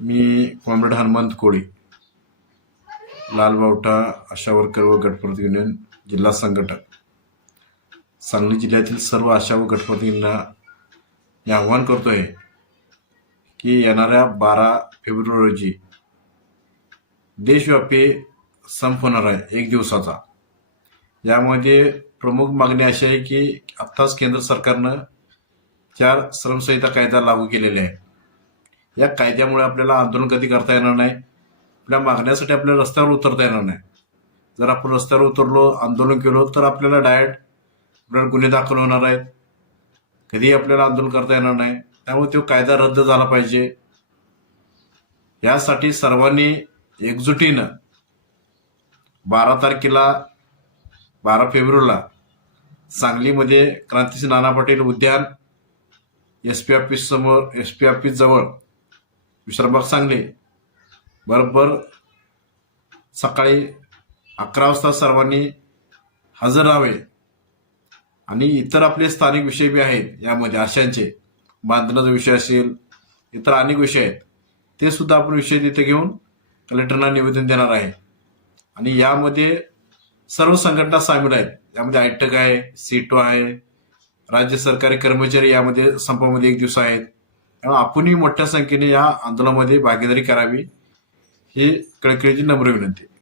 मी comrade Hanumant कोळी, लालबावटा आशा worker व गटप्रतिनिधी union जिल्हा संघटक, सांगली जिल्ह्यातील सर्व आशा व गटप्रतिनिधींना मी आव्हान करतोय की येणाऱ्या 12 फेब्रुवारी रोजी देशव्यापी संप होणार आहे 1 दिवसाचा। यामध्ये प्रमुख मागणी अशी आहे की आत्ताच केंद्र सरकारनं 4 श्रमसंहिता कायदा लागू केलेले आहे। या कायद्यामुळे आपल्याला आंदोलन कधी करता येणार नाही, आपल्या मागण्यासाठी आपल्याला रस्त्यावर उतरता येणार नाही। जर आपण रस्त्यावर उतरलो, आंदोलन केलो तर आपल्याला डायरेक्ट आपल्याला गुन्हे दाखल होणार आहेत, कधीही आपल्याला आंदोलन करता येणार नाही। त्यामुळे तो कायदा रद्द झाला पाहिजे। यासाठी सर्वांनी एकजुटीनं 12 तारखेला 12 फेब्रुवारीला सांगलीमध्ये क्रांतीसिंह नाना पाटील उद्यान, SP ऑफिस समोर, SP ऑफिस जवळ विश्रामबाग सांगली, बरोबर सकाळी 11 वाजता सर्वांनी हजर राहावे। आणि इतर आपले स्थानिक विषय बी आहेत, यामध्ये आशांचे बांधण्याचा विषय असेल, इतर अनेक विषय आहेत, ते सुद्धा आपण विषय तिथे घेऊन कलेक्टरना निवेदन देणार आहे। आणि यामध्ये सर्व संघटना सामील आहेत। यामध्ये आयटक आहे, सीटो आहे, राज्य सरकारी कर्मचारी यामध्ये संपामध्ये 1 दिवस आहेत। त्यामुळे आपणही मोठ्या संख्येने या आंदोलनामध्ये भागीदारी करावी, ही कळकळीची नम्र विनंती।